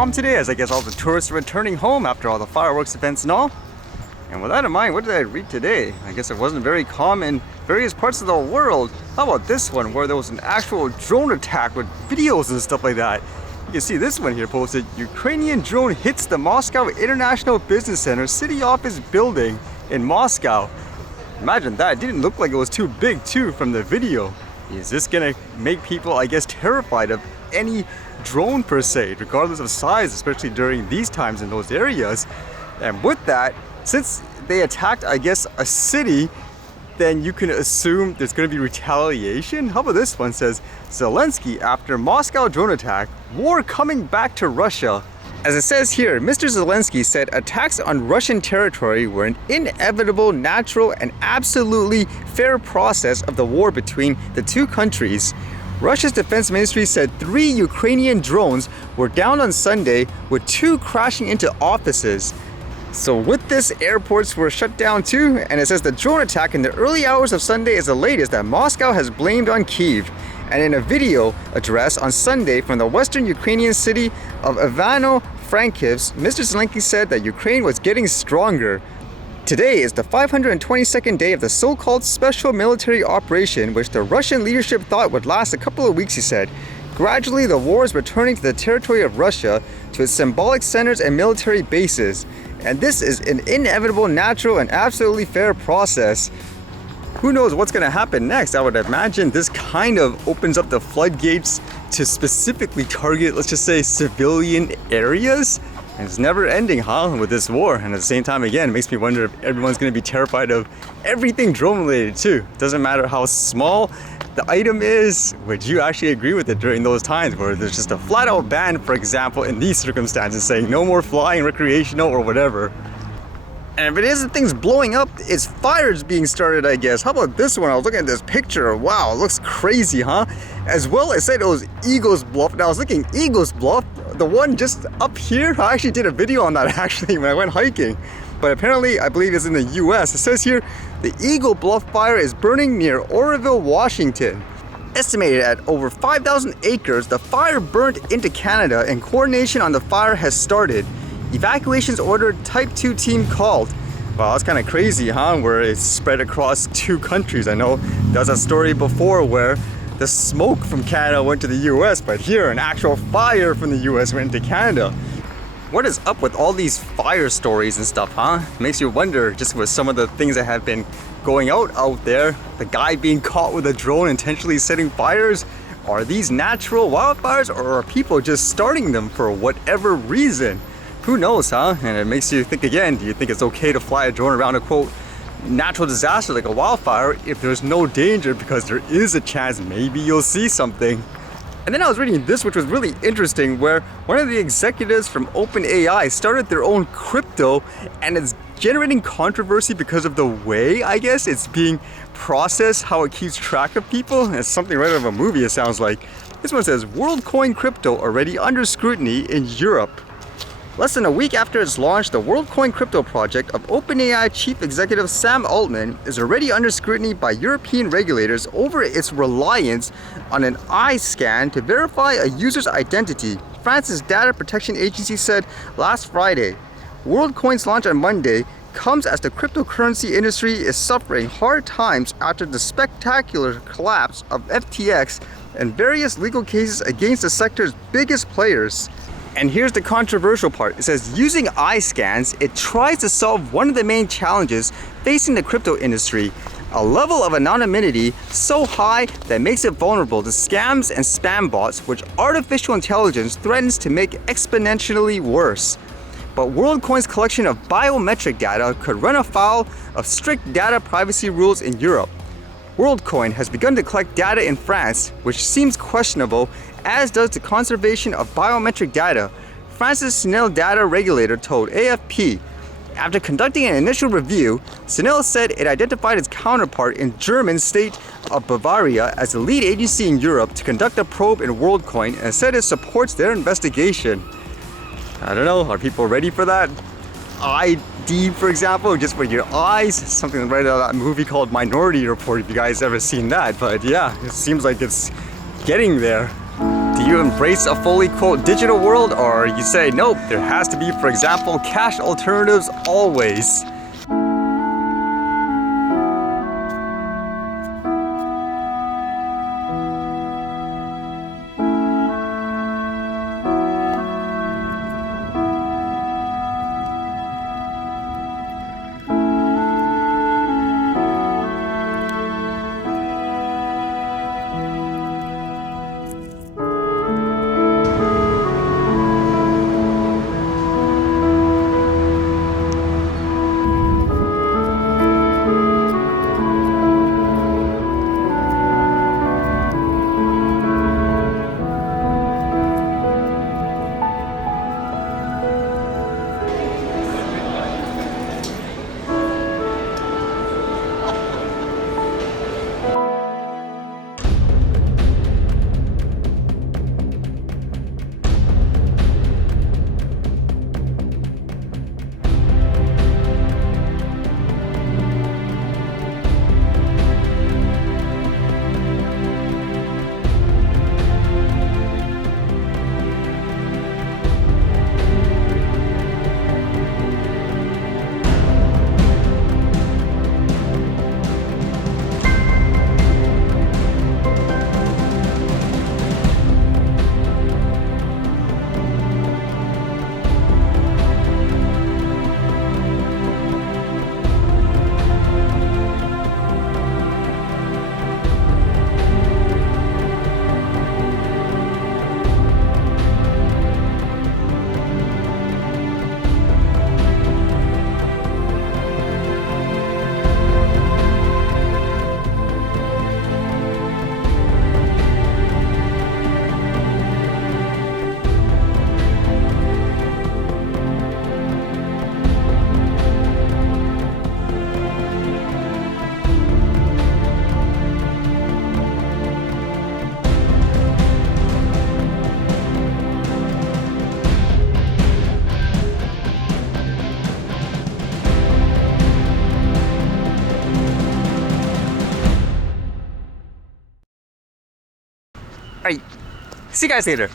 calm today, as I guess all the tourists are returning home after all the fireworks events and all. And with that in mind, what did I read today? I guess it wasn't very calm in various parts of the world. How about this one, where there was an actual drone attack with videos and stuff like that? You can see this one here posted, Ukrainian drone hits the Moscow International Business Center city office building in Moscow. Imagine that, it didn't look like it was too big too from the video. Is this gonna make people, I guess, terrified of any drone per se, regardless of size, especially during these times in those areas? And with that, since they attacked, I guess, a city, then you can assume there's going to be retaliation. How about this one? Says Zelensky after Moscow drone attack, war coming back to Russia. As it says here, Mr. Zelensky said attacks on Russian territory were an inevitable, natural, and absolutely fair process of the war between the two countries. Russia's defense ministry said 3 Ukrainian drones were down on Sunday, with 2 crashing into offices. So with this, airports were shut down too, and it says the drone attack in the early hours of Sunday is the latest that Moscow has blamed on Kyiv. And in a video address on Sunday from the western Ukrainian city of Ivano-Frankivsk, Mr. Zelensky said that Ukraine was getting stronger. Today is the 522nd day of the so-called special military operation, which the Russian leadership thought would last a couple of weeks, he said. Gradually, the war is returning to the territory of Russia, to its symbolic centers and military bases. And this is an inevitable, natural, and absolutely fair process. Who knows what's going to happen next? I would imagine this kind of opens up the floodgates to specifically target, let's just say, civilian areas. And it's never ending, huh, with this war. And at the same time, again, it makes me wonder if everyone's going to be terrified of everything drone related too. Doesn't matter how small the item is. Would you actually agree with it during those times where there's just a flat out ban, for example, in these circumstances, saying no more flying recreational or whatever? And if it isn't things blowing up, it's fires being started, I guess. How about this one? I was looking at this picture. Wow, it looks crazy, huh? As well, it said it was Eagle's Bluff. And I was looking, Eagle's Bluff, the one just up here. I actually did a video on that actually when I went hiking. But apparently, I believe it's in the US. It says here, the Eagle Bluff fire is burning near Oroville, Washington. Estimated at over 5,000 acres, the fire burnt into Canada, and coordination on the fire has started. Evacuations ordered, Type 2 team called. Wow, that's kind of crazy, huh? Where it's spread across 2 countries. I know there was a story before where the smoke from Canada went to the US, but here an actual fire from the US went into Canada. What is up with all these fire stories and stuff, huh? Makes you wonder just with some of the things that have been going out there. The guy being caught with a drone intentionally setting fires. Are these natural wildfires, or are people just starting them for whatever reason? Who knows, huh? And it makes you think again, do you think it's okay to fly a drone around a quote natural disaster like a wildfire if there's no danger, because there is a chance maybe you'll see something? And then I was reading this, which was really interesting, where one of the executives from OpenAI started their own crypto, and it's generating controversy because of the way, I guess, it's being processed, how it keeps track of people. And it's something right out of a movie, it sounds like. This one says, Worldcoin Crypto already under scrutiny in Europe. Less than a week after its launch, the Worldcoin Crypto project of OpenAI chief executive Sam Altman is already under scrutiny by European regulators over its reliance on an eye scan to verify a user's identity, France's data protection agency said last Friday. Worldcoin's launch on Monday comes as the cryptocurrency industry is suffering hard times after the spectacular collapse of FTX and various legal cases against the sector's biggest players. And here's the controversial part. It says, using eye scans, it tries to solve one of the main challenges facing the crypto industry, a level of anonymity so high that makes it vulnerable to scams and spam bots, which artificial intelligence threatens to make exponentially worse. But Worldcoin's collection of biometric data could run afoul of strict data privacy rules in Europe. Worldcoin has begun to collect data in France, which seems questionable, as does the conservation of biometric data, France's SNIL data regulator told AFP. After conducting an initial review, SNIL said it identified its counterpart in German state of Bavaria as the lead agency in Europe to conduct a probe in Worldcoin, and said it supports their investigation. I don't know, are people ready for that? ID, for example, just for your eyes, something right out of that movie called Minority Report, if you guys ever seen that. But yeah, it seems like it's getting there. Do you you embrace a fully quote digital world, or you say nope, there has to be, for example, cash alternatives always? Alright, see you guys later.